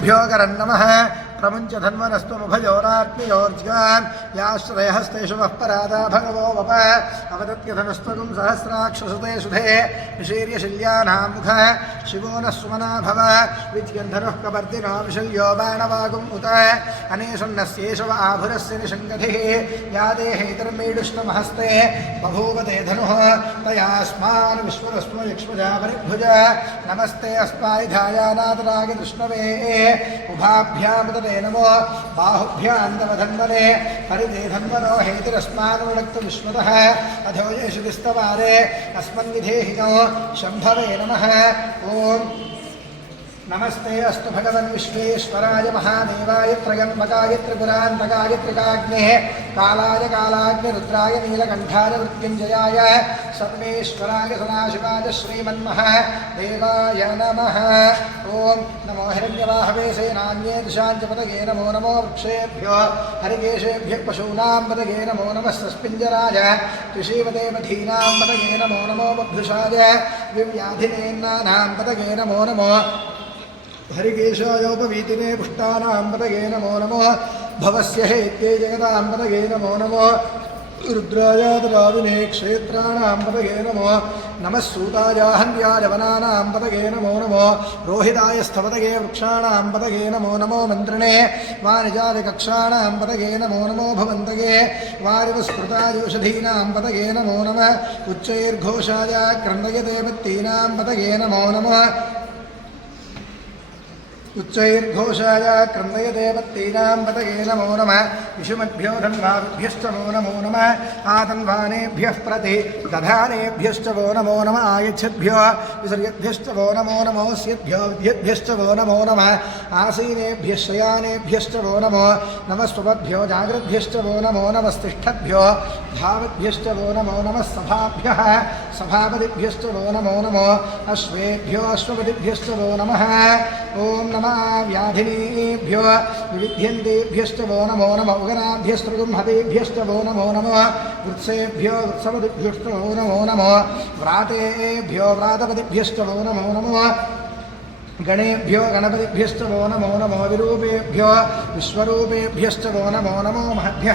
गुरुभ्यो करन्नमः प्रमुञ्च धन्वनस्त्वमुभयोरात्मयोर्ज्ञान् याश्रयहस्तेषु वः परादा भगवो वप अवदत्यधनस्त्वगुं सहस्राक्षसुते सुधे विशीर्यशिल्यानां मुख शिवो नः सुमना भव विद्यन्धनुः कपर्दिनो विशल्यो बाणवागुम् उत अनेशन्नस्येषव आभुरस्य निषङ्गधिः या देहेतर्मीडुष्णमहस्ते बभूव ते धनुः तयास्मान् विश्वरस्म यक्ष्मजा परिभुज नमस्ते अस्माभिधायानातरागतृष्णवे उभाभ्यां नमो बाहुभ्यां तव धन्वने हरिते धन्वनो हेतिरस्मानुरक्त विश्वतः अधो येषु दिस्तवारे अस्मन्विधेहिनो शम्भवे नमः ओम नमस्ते अस्तु भगवन् विश्वेश्वराय महादेवाय त्रयम्बकाय त्रिपुरान्तकाय त्रिकाग्नेः कालाय कालाग्निरुद्राय नीलकण्ठाय मृत्युञ्जयाय सर्वेश्वराय सदाशिवाय श्रीमन्महादेवाय नमः ओम नमो हिरण्यवाहवे सेनान्ये दिशाञ्च पतये नमो नमो वृक्षेभ्यो हरिकेशेभ्यः पशूनां पतये नमो नमः सस्पिञ्जराय ऋषीवते मधीनां पतये नमो नमो बभ्रुषाय विव्याधिनेन्नानां पतये नमो नमो हरिकेशायोपवीतिने पुष्टानां पतये नमो नमो भवस्य हेत्ये जगतां पतये नमो नमो रुद्राय द्राविणे क्षेत्राणां पतये नमो नमः सूताय हन्याय वनानां पतये नमो नमो रोहिताय स्थपतये वृक्षाणां पतये नमो नमो मन्त्रिणे वानिजाय कक्षाणां पतये नमो नमो भवन्तये वारिवस्कृताय औषधीनां पतये नमो नमः उच्चैर्घोषाय क्रन्दयते मत्तीनां पतये नमो नमः उच्चैर्घोषाय क्रन्दयते पत्तीनां पतये नमो नमः विषुमद्भ्यो धन्वाभ्यश्च वो नमो नमः आतन्वानेभ्यः प्रति दधानेभ्यश्च वो नमो नमः आयच्छद्भ्यो विसर्यद्भ्यश्च वो नमो नमोऽस्यद्भ्यो विद्यद्भ्यश्च वो नमो नमः आसीनेभ्यः शयानेभ्यश्च वो नमो नमस्त्वभ्यो जाग्रद्भ्यश्च वो नमो नमस्तिष्ठद्भ्यो धावद्भ्यश्च वो नमो नमः सभाभ्यः सभापतिभ्यश्च वो नमो नमो अश्वेभ्यो अश्वपतिभ्यश्च वो नमः ओम नमः व्याधिनीभ्यो विविध्यन्तेभ्यश्च वो नमो नमः उगराभ्यस्तृगुंहतेभ्यश्च वो नमो नमः वृत्सेभ्यो वृत्सपतिभ्यश्च वो नमो नमः व्रातेभ्यो व्रातपतिभ्यश्च वो नमो नमः गणेभ्यो गणपतिभ्यश्च वो नमो नमो विरूपेभ्यो विश्वरूपेभ्यश्च वो नमो नमो महद्भ्यः